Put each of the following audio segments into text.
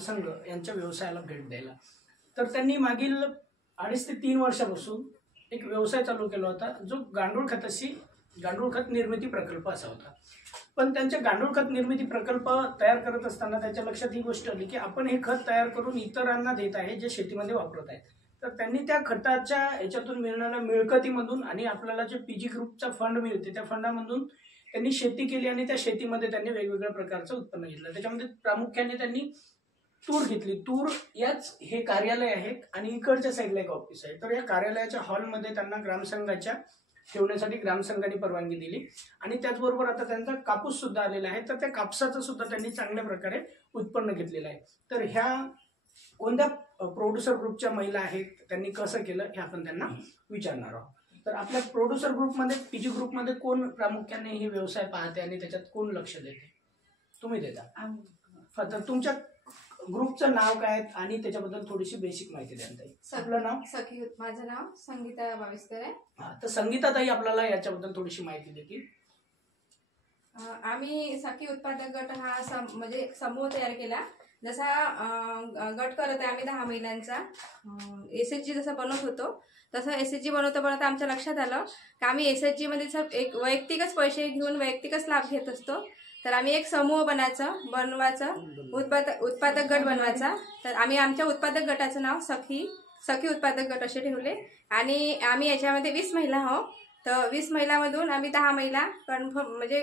ग्रामसंघ यांच्या व्यवसायाला भेट द्यायला. तर त्यांनी मागील 2.5 ते 3 वर्षापासून एक व्यवसाय चालू केला होता, जो गांडूळ खत निर्मिती प्रकल्प असा होता. पण त्यांच्या गांडूळ खत निर्मिती प्रकल्प तयार करत असताना त्यांच्या लक्षात ही गोष्ट आली की आपण हे खत तयार करून इतरांना देत आहे जे शेतीमध्ये वापरत आहेत. तर त्यांनी त्या खताच्या याच्यातून मिळणाऱ्या मिळकतीमधून आणि आपल्याला जे पीजी ग्रुपचा फंड मिळते त्या फंडामधून त्यांनी शेती केली आणि त्या शेतीमध्ये त्यांनी वेगवेगळ्या प्रकारचं उत्पन्न घेतलं. त्याच्यामध्ये प्रामुख्याने त्यांनी तूर घेतली. तूर याच हे कार्यालय आहे आणि इकडच्या साईडला एक ऑफिस आहे. तर या कार्यालयाच्या हॉलमध्ये त्यांना ग्रामसंघाच्या ठेवण्यासाठी ग्रामसंघाने परवानगी दिली आणि त्याचबरोबर आता त्यांचा कापूस सुद्धा आलेला आहे. तर त्या कापसाचं सुद्धा त्यांनी चांगल्या प्रकारे उत्पन्न घेतलेलं आहे. तर ह्या कोणत्या प्रोड्युसर ग्रुपच्या महिला आहेत, त्यांनी कसं केलं हे आपण त्यांना विचारणार आहोत. तर आपल्या प्रोड्युसर ग्रुपमध्ये पीजी ग्रुपमध्ये कोण प्रामुख्याने हे व्यवसाय पाहते आणि त्याच्यात कोण लक्ष देते? तुम्ही देता. तर तुमच्या ग्रुपचं नाव काय आणि त्याच्याबद्दल थोडीशी बेसिक माहिती द्या ताई. आपलं नाव? सखी. माझं नाव संगीता बाविस्कर आहे. तर संगीता ताई आपल्याला याच्याबद्दल थोडीशी माहिती देतील. आम्ही सखी उत्पादक गट हा म्हणजे समूह तयार केला. जसा गट करत आहे आम्ही 10 महिन्यांचा. SHG जसं बनवत होतो तसं SHG बनवता आमच्या लक्षात आलं की आम्ही SHG मध्ये एक वैयक्तिकच पैसे घेऊन वैयक्तिकच लाभ घेत असतो. तर आम्ही एक समूह बनवायचं उत्पादक गट बनवायचा. तर आम्ही आमच्या उत्पादक गटाचं नाव सखी उत्पादक गट असे ठेवले आणि आम्ही याच्यामध्ये 20 महिला आहोत. तर 20 महिलामधून आम्ही 10 महिला कन्फर्म म्हणजे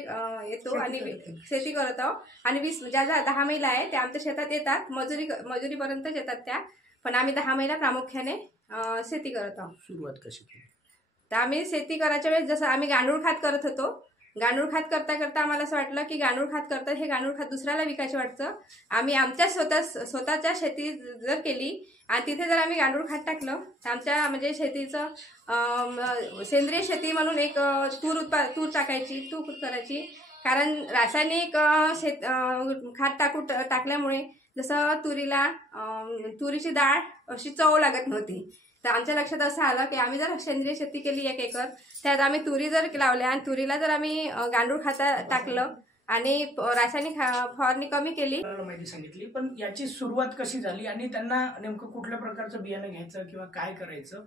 येतो आणि शेती करत आहोत आणि 20 ज्या 10 महिला आहे त्या आमच्या शेतात येतात, मजुरीपर्यंत येतात त्या. पण आम्ही 10 महिला प्रामुख्याने शेती करत आहोत. सुरुवात कशी केली? तर आम्ही शेती करायच्या वेळेस जसं आम्ही गांडूळ खत करत होतो. गांडूळ खत करता आम्हाला असं वाटलं की गांडूळ खत करतात हे गांडूळ खत दुसऱ्याला विकायचं वाटतं. आम्ही आमच्या स्वतःच्या शेती जर केली आणि तिथे जर आम्ही गांडूळ खत टाकलं तर आमच्या म्हणजे शेतीचं सेंद्रिय शेती म्हणून एक तूर करायची. कारण रासायनिक खत टाकल्यामुळे जसं तुरीची डाळ अशी चव लागत नव्हती. तर आमच्या लक्षात असं आलं की आम्ही जर सेंद्रिय शेती केली 1 एकर, त्यात आम्ही तुरी जर लावल्या आणि तुरीला जर आम्ही गांडूळ खत टाकलं आणि रासायनिक फवारणी कमी केली. माहिती सांगितली, पण याची सुरुवात कशी झाली आणि त्यांना नेमकं कुठल्या प्रकारचं बियाणं घ्यायचं किंवा काय करायचं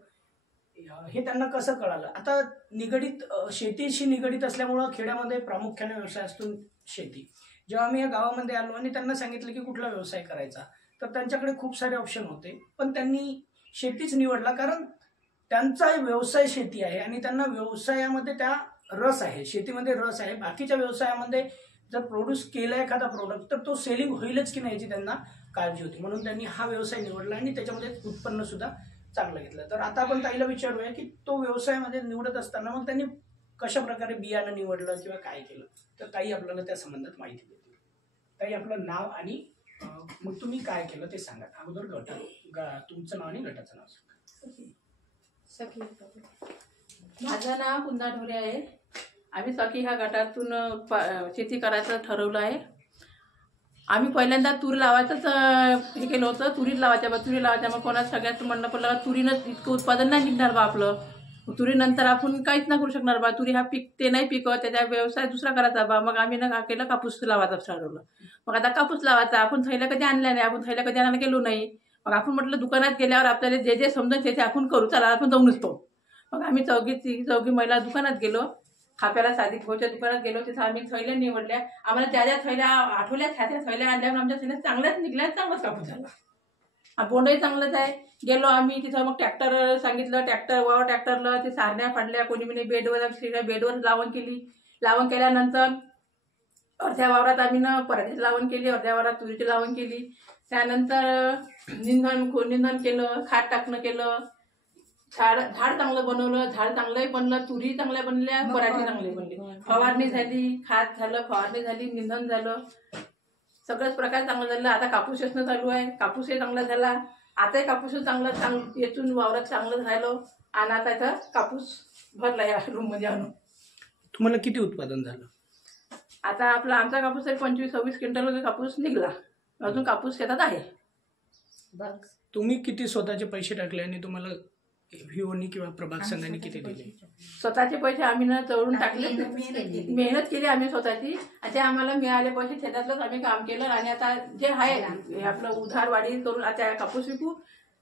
हे त्यांना कसं कळालं? आता शेतीशी निगडीत असल्यामुळं खेड्यामध्ये प्रामुख्याने व्यवसाय असतो शेती. जेव्हा आम्ही या गावामध्ये आलो आणि त्यांना सांगितलं की कुठला व्यवसाय करायचा, तर त्यांच्याकडे खूप सारे ऑप्शन होते, पण त्यांनी शेतीच निवडला कारण त्यांचा व्यवसाय शेती आहे आणि त्यांना व्यवसायामध्ये त्या रस आहे, शेतीमध्ये रस आहे. बाकीच्या व्यवसायामध्ये जर प्रोड्यूस केला एखादा प्रोडक्ट तर तो सेलिंग होईलच की नाही याची त्यांना काळजी होती. म्हणून त्यांनी हा व्यवसाय निवडला आणि त्याच्यामध्ये उत्पन्न सुद्धा चांगलं घेतलं. तर आता आपण ताईला विचारूया की तो व्यवसायामध्ये निवडत असताना मग त्यांनी कशा प्रकारे बियाणं निवडलं किंवा काय केलं, तर ताई आपल्याला त्या संबंधात माहिती देतील. ताई आपलं नाव आणि मग तुम्ही काय केलं ते सांगा. अगोदर तुमचं नाव आणि गटाचं नाव सांगा. सखी. माझं नाव कुंदा ढोरे आहे. आम्ही सखी ह्या गटातून शेती करायचं ठरवलं आहे. आम्ही पहिल्यांदा तूर लावायचंच हे केलं होतं. तुरी लावायच्या मग कोणाला सगळ्यात म्हणणं पडलं तुरीनं इतकं उत्पादन नाही निघणार बा आपलं. तुरीनंतर आपण काहीच नाही करू शकणार बा. तुरी हा ते नाही पिकत, त्याचा व्यवसाय दुसरा करायचा बा. मग आम्ही ना केलं कापूस लावायचं ठरवलं. मग आता कापूस लावायचा. आपण थैल्या कधी आणल्या नाही, आपण थैल्या कधी आणायला गेलो नाही. मग आपण म्हटलं दुकानात गेल्यावर आपल्याला जे समजेल ते आपण करू, चला आपण जाऊनच पाहू. मग आम्ही चौघी महिला दुकानात गेलो. खाप्याला साधी भाऊच्या दुकानात गेलो. तिथं आम्ही थैल्या निवडल्या. आम्हाला ज्या थैल्या आठवल्या त्या थैल्या आणल्या. आमच्या थैल्या चांगल्याच निघल्या, चांगलाच कापूस झाला. बोंडही चांगलंच आहे. गेलो आम्ही तिथं. मग ट्रॅक्टर सांगितलं, ट्रॅक्टरला ते सारण्या फाडल्या. कोणी बेडवर लावण केल्यानंतर अर्ध्या वावरात आम्ही पराठीची लावण केली, अर्ध्या वावरात तुरीची लावण केली. त्यानंतर निंदण केलं, खात टाकणं केलं. झाड चांगलं बनवलं, झाड चांगलंही बनलं, तुरी चांगल्या बनल्या, पराठी चांगली बनली. फवारणी झाली, खात झालं, फवारणी झाली, निंदण झालं, सगळंच प्रकार चांगलं झालं. आता कापूस वेचणं चालू आहे. कापूसही चांगला झाला. आताही कापूस चांगलं येचून वावरात चांगलं झालं आणि आता इथं कापूस भरला या रूममध्ये आणून. तुम्हाला किती उत्पादन झालं? आता आमचा कापूस 25-26 क्विंटल कापूस निघला. अजून कापूस शेतात आहे. तुम्ही किती स्वतःचे पैसे टाकले आणि तुम्हाला व्हीओनी किंवा प्रभाग संघाने किती दिले? स्वतःचे पैसे आम्ही ना जवळून टाकले, मेहनत केली आम्ही स्वतःची, आणि ते आम्हाला मिळाले पैसे शेतातलंच आम्ही काम केलं. आणि आता जे आहे हे आपलं उधारवाढी करून आता कापूस विकू,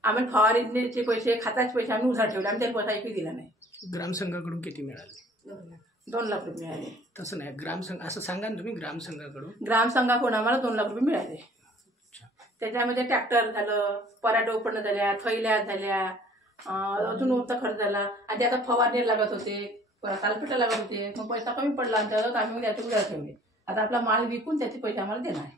आम्ही फवारणीचे पैसे, खताचे पैसे आम्ही उधार ठेवले, आम्ही त्याला पैसा एकही दिला नाही. ग्रामसंघाकडून किती मिळाले? 2 लाख रुपये मिळाले. तसं नाही, ग्रामसंघ असं सांगा ना तुम्ही. ग्रामसंघाकडून ग्रामसंघाकडून आम्हाला 2 लाख रुपये मिळाले. त्याच्यामध्ये ट्रॅक्टर झालं, पराठे उपणं झाल्या, थैल्या झाल्या, अजून उठता खर्च झाला, आणि आता फवारणी लागत होते, कालपिटा लागत होते, मग पैसा कमी पडला आमच्यावर, आम्ही त्याचे उधार ठेवले. आता आपला माल विकून त्याचे पैसे आम्हाला देणार आहे.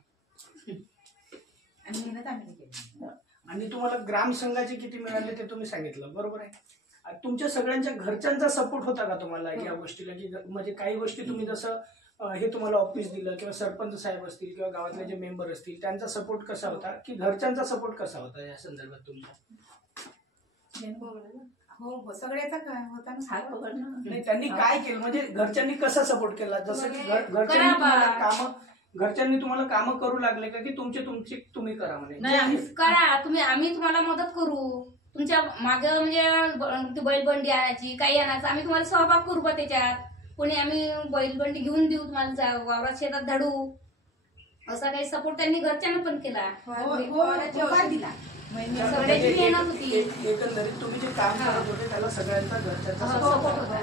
आणि तुम्हाला ग्रामसंघाचे किती मिळाले ते तुम्ही सांगितलं, बरोबर आहे. तुमच्या सगळ्यांच्या घरच्यांचा सपोर्ट होता का तुम्हाला या गोष्टीला? की म्हणजे काही गोष्टी तुम्ही जसं हे तुम्हाला ऑफिस दिलं किंवा सरपंच साहेब असतील किंवा गावातले जे मेंबर असतील त्यांचा सपोर्ट कसा होता, की घरच्यांचा सपोर्ट कसा होता या संदर्भात तुमचा? हो सगळ्याचा होता ना. नाही, त्यांनी काय केलं म्हणजे घरच्यांनी कसा सपोर्ट केला? जसं की घरच्यांनी तुम्हाला कामं, घरच्यांनी तुम्हाला कामं करू लागले का, की तुमची तुम्ही करा म्हणे? नाही, करा तुम्ही, आम्ही तुम्हाला मदत करू. तुमच्या मागं म्हणजे बैलबंडी आणायची, काही आणायचं, आम्ही तुम्हाला सहभाग करू बा त्याच्यात. कोणी आम्ही बैलबंडी घेऊन देऊ तुम्हाला, वावरात शेतात धाडू, असा काही सपोर्ट त्यांनी घरच्यांना पण केला. दिला. सगळ्याची मेहनत होती. एकंदरीत तुम्ही जे काम करत होते त्याला सगळ्यांचा घरच्यांचा सपोर्ट होता.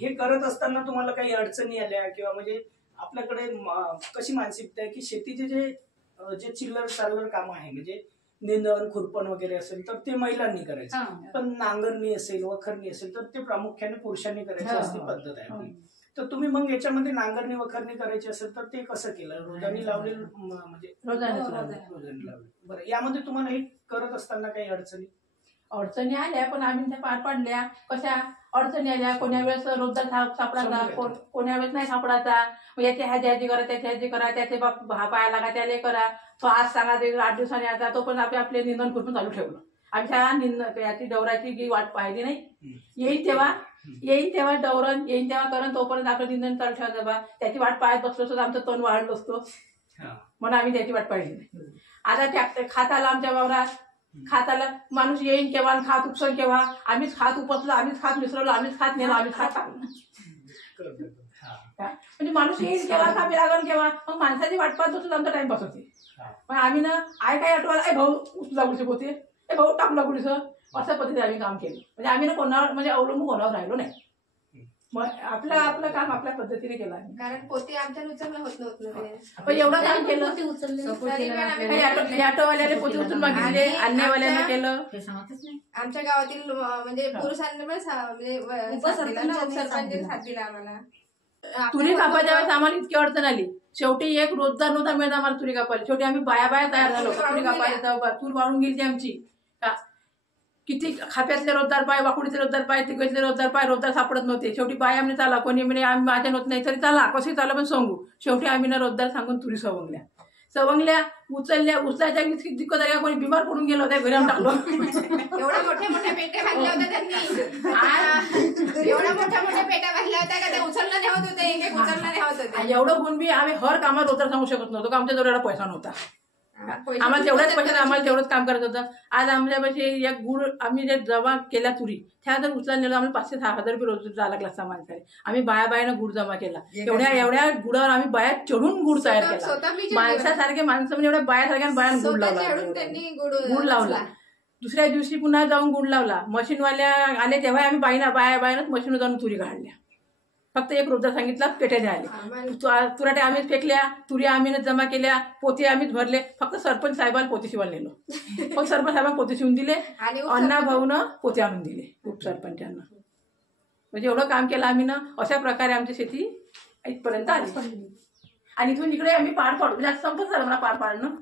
हे करत असताना तुम्हाला काही अडचणी आल्या किंवा म्हणजे आपल्याकडे कशी मानसिकता आहे की शेतीचे जे चिल्लर चाललर काम आहे म्हणजे निंदण, खुरपण वगैरे असेल तर ते महिलांनी करायचं, पण नांगरणी असेल, वखरणी असेल तर ते प्रामुख्याने पुरुषांनी करायची अशी पद्धत आहे आपली. तर तुम्ही मग याच्यामध्ये नांगरणी वखरणी करायची असेल तर ते कसं केलं? रोजानी लावले म्हणजे रोजानी लावले. बरं, यामध्ये तुम्हाला हे करत असताना काही अडचणी आल्या, पण आम्ही त्या पार पाडल्या. कशा अडचणी आल्या? कोण्या वेळेस रोजगार सापडायचा, कोण्या वेळेस नाही सापडायचा. याची ह्याची करा, त्याची ह्याची करा, त्याचे बाप पाया लागा, त्याला करा. तो आज सांगा, 8 दिवसांनी यायचा, तो पण आपले निंदन खुरपण चालू ठेवलं. आमच्या याची डवराची वाट पाहिली नाही. येईल तेव्हा डवरण, येईल तेव्हा करण, तोपर्यंत आपलं निंदन चालू ठेवायचं बा. त्याची वाट पाहत बसलो असतो, आमचं तण वाढलं असतो, म्हणून आम्ही त्याची वाट पाहिली नाही. आता ट्रॅक्टर खाताला आमच्या वावरात, खाताला माणूस येईन केव्हा, खात उपसन केव्हा, आम्हीच खात उपसलो, आम्हीच खात मिसळलो, आम्हीच खात नेलो, आम्हीच खात टाकलो. म्हणजे माणूस येईल केव्हा, कापी लागल केव्हा, मग माणसाची वाट पाहत बसून आमचा टाइमपास होते. पण आम्ही ना काय आठवायला, भाऊ उचला गुडचे पोते, भाऊ टाकला गुडीचं, अशा पद्धतीने आम्ही काम केलं. म्हणजे आम्ही ना कोणावर म्हणजे अवलंबून कोणावर राहिलो नाही. मग आपलं काम आपल्या पद्धतीने केलं आम्ही. कारण पोते आमच्या उचलणं होत नव्हतं. पण एवढं काम केलं. ऑटोवाल्याने पोते उचलून मागितले, आणण्यावाल्याने केलं. आमच्या गावातील म्हणजे पुरुषांनी पण म्हणजे उपसरपंचांनी साथ दिला आम्हाला. तुरी कापायच्या वेळेस आम्हाला इतकी अडचण आली. शेवटी एक रोजगार नव्हता मिळत आम्हाला तुरी कापायला. शेवटी आम्ही बाया तयार झालो तुरी कापायला. तूर वाळून गेली आमची. किती खाप्यातले रोजदार पाय, वाकुडीचे रोजदार पाय, तिकडचे रोजदार सापडत नव्हते. शेवटी बाया आम्ही चाला, कोणी म्हणे आम्ही माझ्या नव्हत नाही तरी चाला, कशी चाला पण सांगू. शेवटी आम्ही ना रोजदार सांगून तुरी सवंगल्या, उचलायच्या दिक्कत आल्या. कोणी बिमार पडून गेलो होता, घरी आणून टाकलो. एवढ्या मोठ्या पेट्या बांधल्या होत्या त्यांनी, एवढ्या मोठ्या पेट्या बांधल्या होत्या का ते उचलणं नाही होत होते, एक उचलणं नाही होत होते. एवढं गुण बी आम्ही हर कामात रोजदार सांगू शकत नव्हतो का आमच्या जवळ एवढा पैसा नव्हता. आम्हाला तेवढ्याच पैशात आम्हाला तेवढंच काम करायचं होतं. आज आमच्यापाशी एक गुड आम्ही जे जमा केल्या तुरी त्या जर उचलायला नेलं आम्हाला 500-6,000 रुपये रोज जावं लागला सामानकडे. आम्ही बायानं गुड जमा केला. एवढ्या गुडावर आम्ही बाया चढून गुड तयार केला. माणसासारखे माणसं म्हणजे एवढ्या बायासारख्या बायानं गुड लावला. दुसऱ्या दिवशी पुन्हा जाऊन गुड लावला. मशीनवाल्या आले तेव्हा आम्ही बायानंच मशीनवर जाऊन तुरी काढल्या. फक्त एक रोजगार सांगितला, पेट्याने आले. तुराटे आम्हीच फेकल्या, तुरी आम्हीच जमा केल्या, पोते आम्हीच भरले. फक्त सरपंच साहेबांना पोते शिवायला नेलो. मग सरपंच साहेबांना पोते शिवून दिले, अण्णा भाऊनं पोते आणून दिले उपसरपंचांना. म्हणजे एवढं काम केलं आम्ही ना. अशा प्रकारे आमची शेती इथपर्यंत आली. आणि इथून इकडे आम्ही पार पाडू म्हणजे संपत झालं मला पार पाडणं.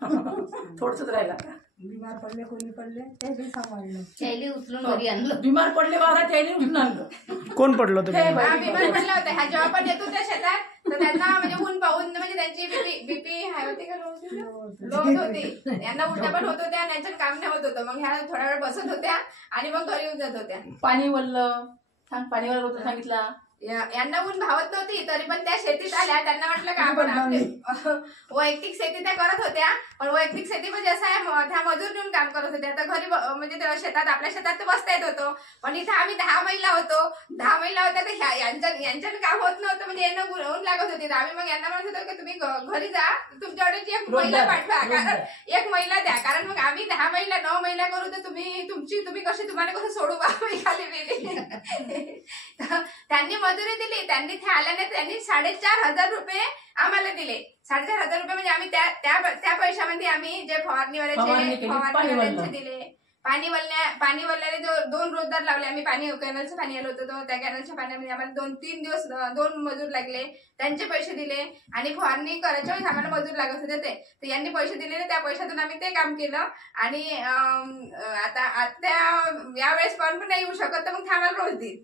थोडंसंच राहिलं आता. बिमार पडले, कोणी पडले ते सांभाळलं, थैली उचलून घरी आणलं. बिमार पडले बाबा, थैली उचलून आणलं. कोण पडलं होतं? बिमार पडला होता. ह्या जेव्हा पण येतो त्या शेतात तर त्यांना म्हणजे ऊन पाहून म्हणजे त्यांची बीपी हाय होती का लो होती. यांना उलट्या पण होत होत्या, त्यांचं काम नाही होत होतं. मग ह्या थोडा वेळ बसत होत्या आणि मग घरी येऊन जात होत्या. पाणी वल्लं पाणीवाला रोज सांगितला, यांना ऊन भावत नव्हती तरी पण त्या शेतीत आल्या. त्यांना वाटलं का आपण आपली वैयक्तिक शेती त्या करत होत्या, पण वैयक्तिक शेती म्हणजे असं आहे त्या मजूर नेऊन काम करत होत्या. तर घरी म्हणजे त्या शेतात आपल्या शेतात तर बसता येत होतो, पण इथं आम्ही 10 महिला होतो. 10 महिला होत्या तर यांच्यानं काम होत नव्हतं, म्हणजे यांना ऊन लागत होती. तर आम्ही मग यांना म्हणत होतो की तुम्ही घरी जा, तुमच्या ऑर्डरची एक महिला पाठवा, कारण एक महिला द्या, कारण मग आम्ही 10 महिला 9 महिला करू तर तुम्ही कशी तुम्हाला कसं सोडू बा खाली गेली. त्यांनी मजुरी दिली, त्यांनी ते आल्याने त्यांनी 4,500 रुपये आम्हाला दिले. 4,500 रुपये म्हणजे आम्ही त्या पैशामध्ये आम्ही जे फवारणीवाल्यांचे दिले, पाणी वल्ल्याने 2 रोजदार लावले आम्ही. कॅनलचं पाणी आलं होतं, त्या कॅनलच्या पाण्यामध्ये आम्हाला 2-3 दिवस 2 मजूर लागले, त्यांचे पैसे दिले. आणि फवारणी करायच्या वेळेस आम्हाला मजूर लागत होते तर यांनी पैसे दिलेले, त्या पैशातून आम्ही ते काम केलं. आणि आता यावेळेस पण नाही येऊ शकत तर मग थांबायला रोज देईल.